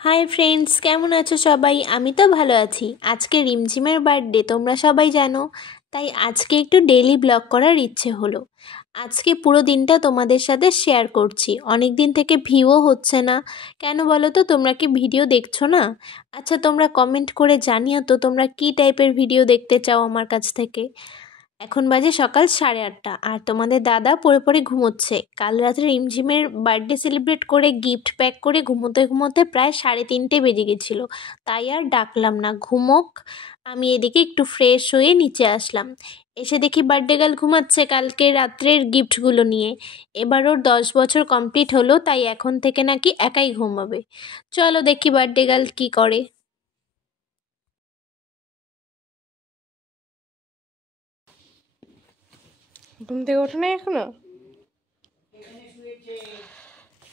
Hi friends केमन आछो सबाई। आमी तो भालो आछि। आज के रिमझिमेर बार्थडे तोमरा सबाई जानो, ताई आज के एकटू डेली ब्लग करार इच्छे हलो। आज के पुरो दिनटा तोमादेर साथे शेयर करछि। अनेक दिन थेके भिउओ होच्छे ना, केन बोलो तो तोमरा कि भिडियो देखछो ना? अच्छा तोमरा कमेंट करे जानियो तो तोमरा कि टाइपेर भिडियो देखते चाओ आमार काछ थेके। এখন বাজে সকাল 8:30 আর তোমাদের দাদা পড়ে পড়ে ঘুমোচ্ছে। কাল রাতে রিমঝিমের বার্থডে সেলিব্রেট করে গিফট প্যাক করে ঘুমোতে ঘুমোতে প্রায় 3:30 বেজে গেছিলো, তাই আর ডাকলাম না, ঘুমোক। আমি এদিকে একটু ফ্রেশ হয়ে নিচে আসলাম। এসে দেখি বার্থডে গার্ল ঘুমাচ্ছে কালকে রাত্রের গিফটগুলো নিয়ে। এবার ওর 10 বছর কমপ্লিট হলো, তাই এখন থেকে নাকি একাই ঘুমাবে। চলো দেখি বার্থডে গার্ল কী করে। ঘুম থেকে ওঠো না এখনো?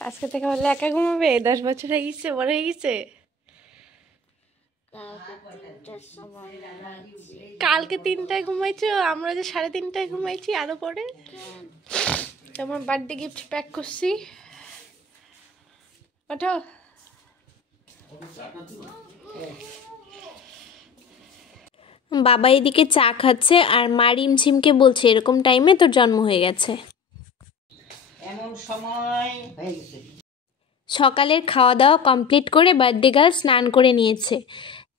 আজকে থেকে বললে একা ঘুমাবে? 10 বছর হয়ে গেছে, বড় হয়ে গেছে। কালকে 3টায় ঘুমাইছো, আমরা যে 3:30টায় ঘুমাইছি আরো পরে। তোমার বার্থডে গিফট প্যাক করছি, ওঠো। বাবা এদিকে চা খাচ্ছে আর মা রিমঝিমকে বলছে এরকম টাইমে তোর জন্ম হয়ে গেছে। সকালের খাওয়া দাওয়া কমপ্লিট করে বার্থডে গার্ল স্নান করে নিয়েছে।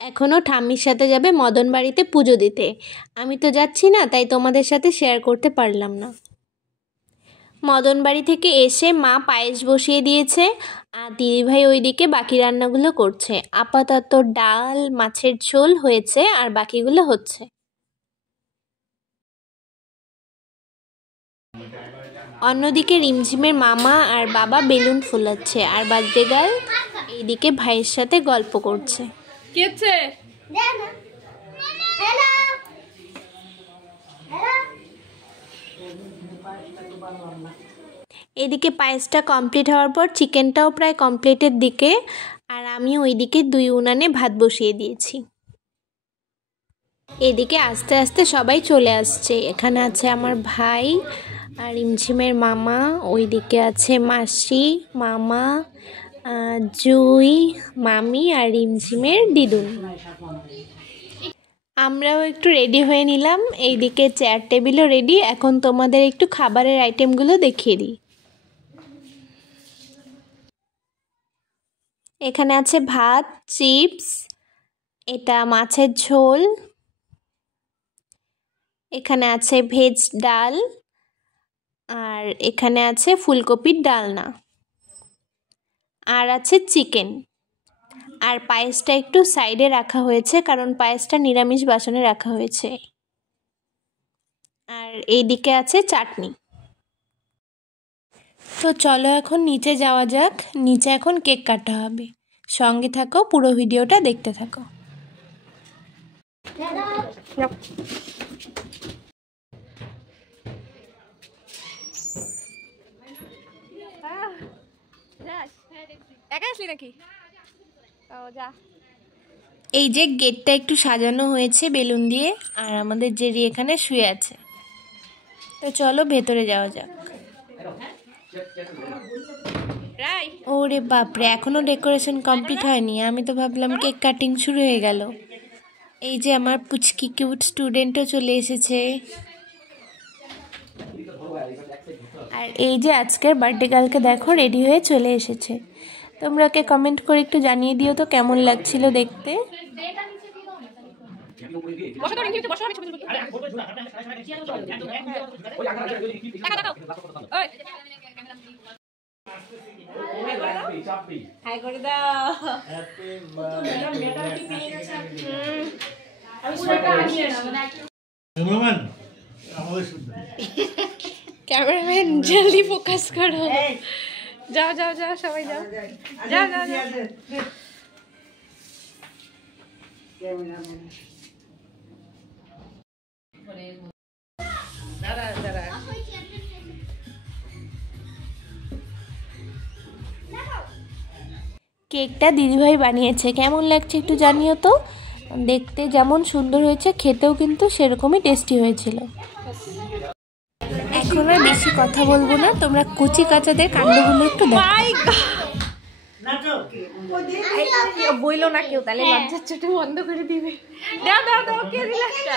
এখনও ঠাম্মির সাথে যাবে মদন বাড়িতে পুজো দিতে। আমি তো যাচ্ছি না, তাই তোমাদের সাথে শেয়ার করতে পারলাম না। মদন বাড়ি থেকে এসে মা পায়েস বসিয়ে দিয়েছে আর দিদিভাই ওইদিকে বাকি রান্নাগুলো করছে। আপাতত ডাল, মাছের ঝোল হয়েছে আর বাকিগুলো হচ্ছে। অন্যদিকে রিমঝিমের মামা আর বাবা বেলুন ফোলাচ্ছে আর বার্থডে গার্ল এইদিকে ভাইয়ের সাথে গল্প করছে। কি হচ্ছে? এদিকে পায়েসটা কমপ্লিট হওয়ার পর চিকেনটাও প্রায় কমপ্লিটের দিকে, আর আমি ওইদিকে 2 উনানে ভাত বসিয়ে দিয়েছি। এদিকে আস্তে আস্তে সবাই চলে আসছে। এখানে আছে আমার ভাই আর রিমঝিমের মামা, ওইদিকে আছে মাসি, মামা, জুই, মামি আর রিমঝিমের দিদুন। আমরাও একটু রেডি হয়ে নিলাম। এইদিকে চেয়ার টেবিলও রেডি। এখন তোমাদের একটু খাবারের আইটেমগুলো দেখিয়ে দিই। এখানে আছে ভাত, চিপস, এটা মাছের ঝোল, এখানে আছে ভেজ ডাল, আর এখানে আছে ফুলকপির ডালনা, আর আছে চিকেন। আর পায়েসটা একটু সাইডে রাখা হয়েছে কারণ পায়েসটা নিরামিষ বাসনে রাখা হয়েছে। আর এইদিকে আছে চাটনি। তো চলো এখন নিচে যাওয়া যাক। নিচে এখন কেক কাটা হবে। সঙ্গে থাকো, পুরো ভিডিওটা দেখতে থাকো। একা আসলি নাকি? এই যে গেটটা একটু সাজানো হয়েছে বেলুন দিয়ে, আর আমাদের জেরি এখানে শুয়ে আছে। তো চলো ভেতরে যাওয়া যাক। ওরে বাপরে, এখনো ডেকোরেশন কমপ্লিট হয়নি। আমি তো ভাবলাম কেক কাটিং শুরু হয়ে গেল। এই যে আমার পুচকি কিউট স্টুডেন্টও চলে এসেছে। আর এই যে আজকের বার্থডে গার্লকে দেখো রেডি হয়ে চলে এসেছে। তোমরা ওকে কমেন্ট করে একটু জানিয়ে দিও তো কেমন লাগছিল দেখতে। ক্যামেরাম্যান জলদি ফোকাস করো। যাও যাও যাও সবাই যাও যাও যাও যাও। কেকটা দিদিভাই বানিয়েছে। কেমন লাগছে একটু জানিও তো। দেখতে যেমন সুন্দর হয়েছে, খেতেও কিন্তু সেরকমই টেস্টি হয়েছিল। এখন আর বেশি কথা বলবো না, তোমরা কুচি কাচাদের কাণ্ডগুলো একটু দেখো। বইলো না কেউ, তাহলে লজ্জার চোটে বন্ধ করে দিবে। দাও দাও দাও, কে দিল একটা?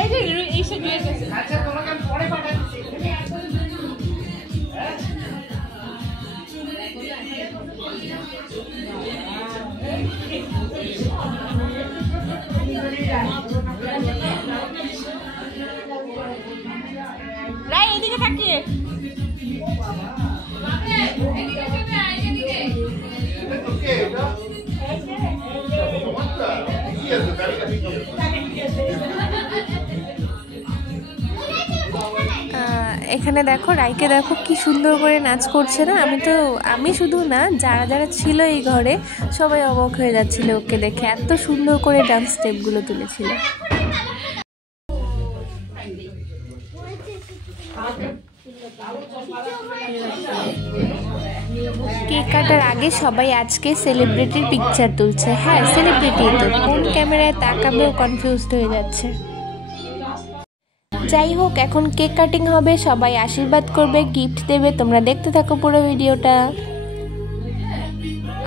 এই যে এইসব নিয়ে গেছে। আচ্ছা তোমাকে আমি পরে পাঠাচ্ছি। রাই এদিকে তাকিয়ে। এখানে দেখো রাইকে দেখো কি সুন্দর করে নাচ করছে না। আমি শুধু না, যারা যারা ছিল এই ঘরে সবাই অবাক হয়ে যাচ্ছিল ওকে দেখে, এত সুন্দর করে ডান্স স্টেপগুলো তুলেছিল। কেক কাটার আগে সবাই আজকে সেলিব্রিটির পিকচার তুলছে। হ্যাঁ সেলিব্রিটি তো, কোন ক্যামেরায় তাকাবেও কনফিউজড হয়ে যাচ্ছে। যাই হোক, এখন কেক কাটিং হবে, সবাই আশীর্বাদ করবে, গিফট দেবে। তোমরা দেখতে থাকো পুরো ভিডিওটা।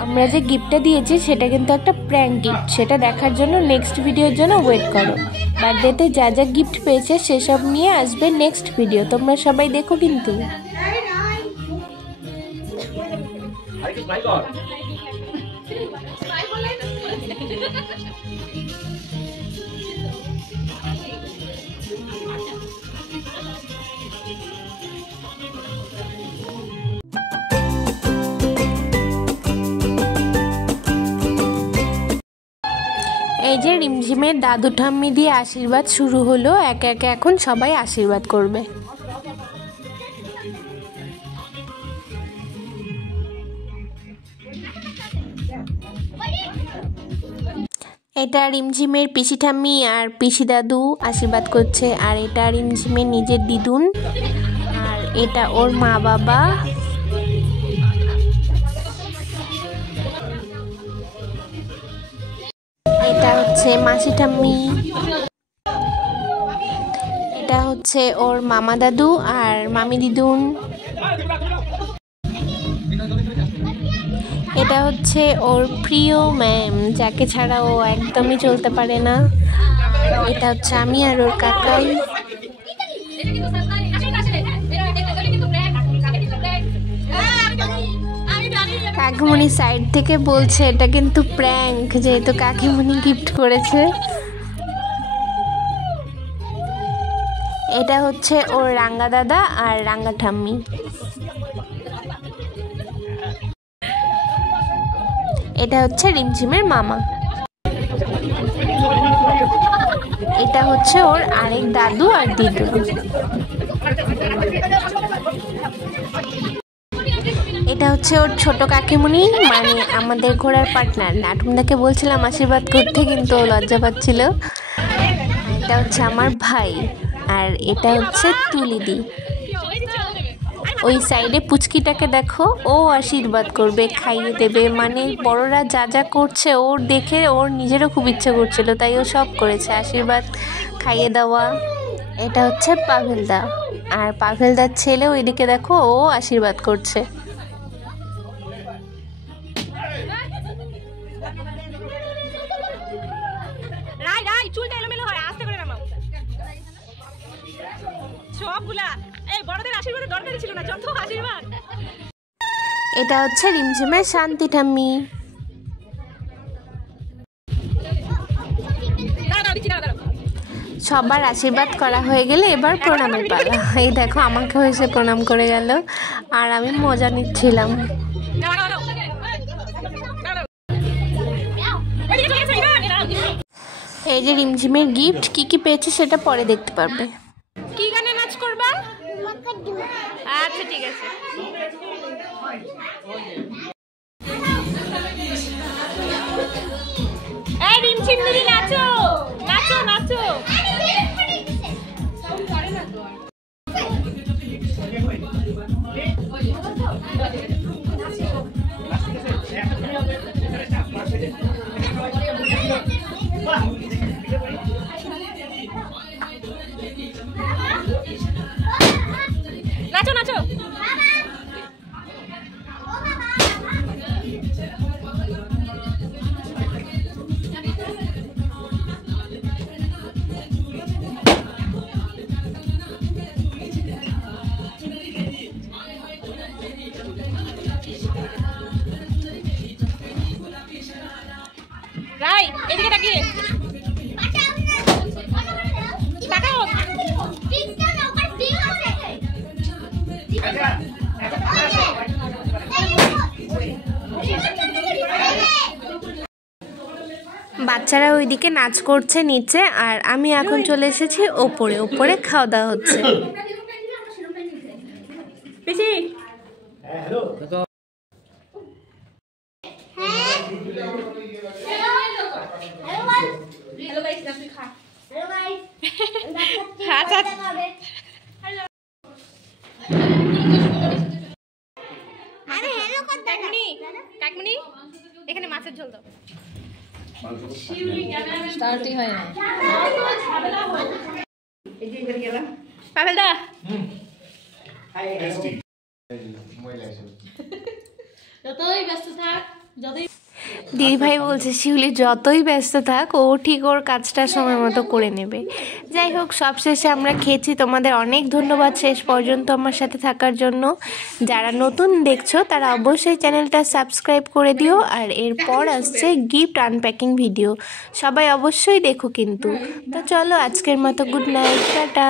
আমরা যে গিফটটা দিয়েছি সেটা কিন্তু একটা প্র্যাঙ্ক গিফট, সেটা দেখার জন্য নেক্সট ভিডিওর জন্য ওয়েট করো। বার্থডেতে যা যা গিফট পেয়েছে সেসব নিয়ে আসবে নেক্সট ভিডিও, তোমরা সবাই দেখো কিন্তু। এই যে রিমঝিমের দাদু ঠাম্মি দিয়ে আশীর্বাদ শুরু হলো, একে একে এখন সবাই আশীর্বাদ করবে। এটা রিমঝিমের পিসি ঠাম্মি আর পিসি দাদু আশীর্বাদ করছে, আর এটা রিমঝিমের নিজের দিদুন, আর এটা ওর মা বাবা। এটা হচ্ছে মাসি ঠাম্মি, এটা হচ্ছে ওর মামা দাদু আর মামি দিদুন, এটা হচ্ছে ওর প্রিয় ম্যাম, যাকে ছাড়া ও একদমই চলতে পারে না। এটা হচ্ছে আমি আর ওর কাকাই। কাকিমণি সাইড থেকে বলছে এটা কিন্তু প্র্যাঙ্ক, যেহেতু কাকিমণি গিফট করেছে। এটা হচ্ছে ওর রাঙ্গা দাদা আর রাঙ্গা ঠাম্মি। এটা হচ্ছে রিমঝিমের মামা। এটা হচ্ছে ওর আরেক দাদু আর দিদু। এটা হচ্ছে ওর ছোট কাকিমণি, মানে আমাদের ঘোড়ার পার্টনার। নাটুমদাকে বলছিলাম আশীর্বাদ করতে, কিন্তু ও লজ্জা পাচ্ছিল। এটা হচ্ছে আমার ভাই, আর এটা হচ্ছে তুলিদি। ওই সাইডে পুচকিটাকে দেখো, ও আশীর্বাদ করবে, খাইয়ে দেবে, মানে বড়রা যা যা করছে ওর দেখে ওর নিজেরও খুব ইচ্ছে করছিল, তাই ও সব করেছে, আশীর্বাদ, খাইয়ে দেওয়া। এটা হচ্ছে পাভেলদা, আর পাভেলদার ছেলে ওইদিকে দেখো, ও আশীর্বাদ করছে। এটা হচ্ছে রিমঝিমের শান্তি ঠাম্মি। সবার আশীর্বাদ করা হয়ে গেলে এবার প্রণামের পালা। এই দেখো আমাকেও এসে প্রণাম করে গেল, আর আমি মজা নিচ্ছিলাম। এই যে রিমঝিমের গিফট, কি কি পেয়েছে সেটা পরে দেখতে পারবে। কি গানে নাচ করবা? আচ্ছা ঠিক আছে। এই রিমঝিম দিদি নাচো নাচো নাচো। নাচো নাচো। রাই এদিকে তাকিয়ে তাকাও। বাচ্চারা ওইদিকে নাচ করছে নিচে, আর আমি এখন চলে এসেছি ওপরে। ওপরে খাওয়া দাওয়া হচ্ছে। কাকমনি এখানে মাছের ঝোল দাও। স্টার্টই হয় না। পাবেল দা যতই ব্যস্ত থাক, দিদিভাই বলছে শিউলি যতই ব্যস্ত থাক ও ঠিক ওর কাজটা সময় মতো করে নেবে। যাই হোক, সবশেষে আমরা খেয়েছি। তোমাদের অনেক ধন্যবাদ শেষ পর্যন্ত আমার সাথে থাকার জন্য। যারা নতুন দেখছো তারা অবশ্যই চ্যানেলটা সাবস্ক্রাইব করে দিও। আর এরপর আসছে গিফট আনপ্যাকিং ভিডিও, সবাই অবশ্যই দেখো কিন্তু। তো চলো আজকের মতো গুড নাইট, টাটা।